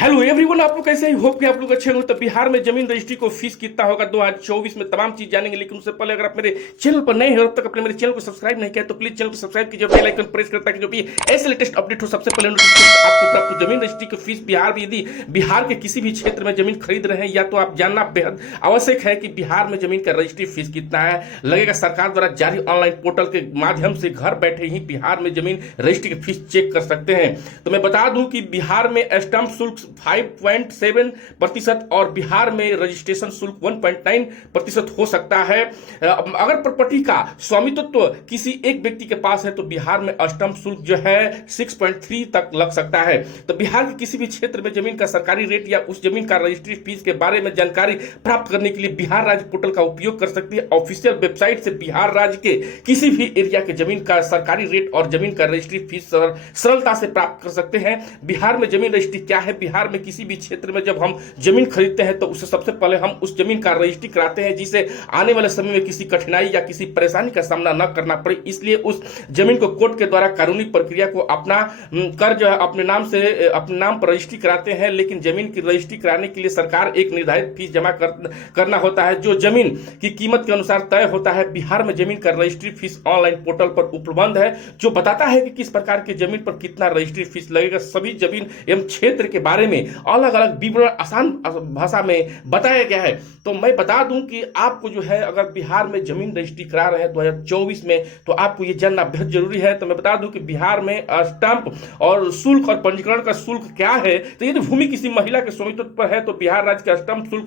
Hello everyone, आप लोग कैसे ही होप कि आप लोग अच्छे हो। तो बिहार में जमीन रजिस्ट्री को फीस कितना होगा 2024 में तमाम चीज जानेंगे। लेकिन उससे पहले अगर आप मेरे चैनल पर नए हो अब तक अपने मेरे चैनल को सब्सक्राइब नहीं किया तो प्लीज चैनल को सब्सक्राइब कीजिए, बेल आइकन प्रेस करता है जो भी ऐसे लेटेस्ट अपडेट हो सबसे पहले नोटिफिकेशन आपको प्राप्त हो। जमीन रजिस्ट्री की फीस बिहार में, यदि बिहार के किसी भी क्षेत्र में जमीन खरीद रहे हैं या तो आप जानना बेहद आवश्यक है कि बिहार में जमीन का रजिस्ट्री फीस कितना है लगेगा। सरकार द्वारा जारी ऑनलाइन पोर्टल के माध्यम से घर बैठे ही बिहार में जमीन रजिस्ट्री की फीस चेक कर सकते हैं। तो मैं बता दूं कि बिहार में स्टैंप शुल्क 5.7% और बिहार में रजिस्ट्रेशन शुल्क 1.9% हो सकता है। अगर प्रॉपर्टी का स्वामित्व किसी एक व्यक्ति के पास है तो बिहार में स्टैंप शुल्क जो है 6.3 तक लग सकता है। तो बिहार के किसी भी क्षेत्र में जमीन का सरकारी रेट या उस जमीन का रजिस्ट्री फीस के बारे में जानकारी प्राप्त करने के लिए बिहार राज्य पोर्टल का उपयोग कर सकती है। ऑफिशियल वेबसाइट से बिहार राज्य के किसी भी एरिया के जमीन का सरकारी रेट और जमीन का रजिस्ट्री फीस सरलता से प्राप्त कर सकते हैं। बिहार में जमीन रजिस्ट्री क्या है? बिहार में किसी भी क्षेत्र में जब हम जमीन खरीदते हैं तो उससे सबसे पहले हम उस जमीन का रजिस्ट्री कराते हैं, जिसे आने वाले समय में किसी कठिनाई या किसी परेशानी का सामना न करना पड़े। इसलिए उस जमीन को कोर्ट के द्वारा कानूनी प्रक्रिया को अपना कर्ज अपने नाम पर रजिस्ट्री कराते हैं। लेकिन जमीन की रजिस्ट्री कराने के लिए सरकार एक निर्धारित फीस जमा करना होता है जो जमीन की कीमत के अनुसार तय होता है। बिहार में जमीन का रजिस्ट्री फीस ऑनलाइन पोर्टल पर उपलब्ध है जो बताता है कि किस प्रकार की जमीन पर कितना रजिस्ट्री फीस लगेगा। सभी जमीन एवं क्षेत्र के बारे में अलग अलग विवरण आसान भाषा में बताया गया है। तो मैं बता दूं कि आपको जो है अगर बिहार में जमीन रजिस्ट्री करा रहे हैं 2024 में तो आपको ये जानना बेहद जरूरी है। तो मैं बता दूं कि बिहार में स्टैंप और शुल्क और पंजीकरण का शुल्क क्या है। तो यदि भूमि किसी महिला के स्वामित्व पर है तो बिहार राज्य का स्टैंप शुल्क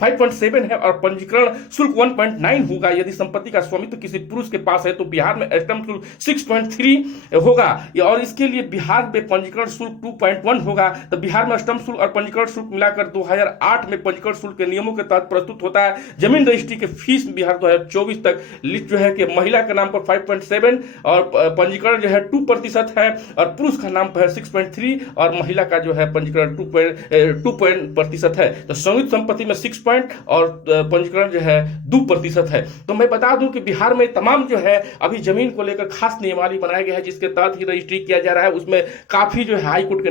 5.7 है और पंजीकरण शुल्क 1.9 होगा। यदि संपत्ति का स्वामित्व किसी पुरुष के पास है तो बिहार में स्टैंप शुल्क 6.3 होगा और इसके लिए बिहार में पंजीकरण शुल्क 2.1 होगा। तो बिहार में स्टैंप शुल्क और पंजीकरण शुल्क मिलाकर 2008 में पंजीकरण शुल्क के नियमों के तहत प्रस्तुत होता है। जमीन रजिस्ट्री के फीस बिहार 2024 तक लिस्ट जो है कि महिला के नाम पर 5.7 और पंजीकरण जो है 2% है और पुरुष का नाम पर है 6.3 और महिला का जो है पंजीकरण 2% है। तो संयुक्त संपत्ति में 6 और पंजीकरण जो है 2% है। तो मैं बता दूं कि बिहार में तमाम जो है अभी जमीन को लेकर खास नियमावली बनाया गया है जिसके तहत ही रजिस्ट्री किया जा रहा है। उसमें काफी जो है हाई कोर्ट के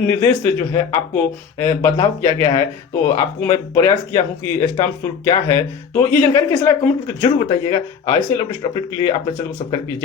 निर्देश से जो है आपको बदलाव किया गया है। तो आपको मैं प्रयास किया हूं कि स्टैंप शुल्क क्या है। तो ये जानकारी कैसा लगा कमेंट करके जरूर बताइएगा। ऐसे लेटेस्ट अपडेट के लिए अपने चैनल को सब्सक्राइब कीजिए।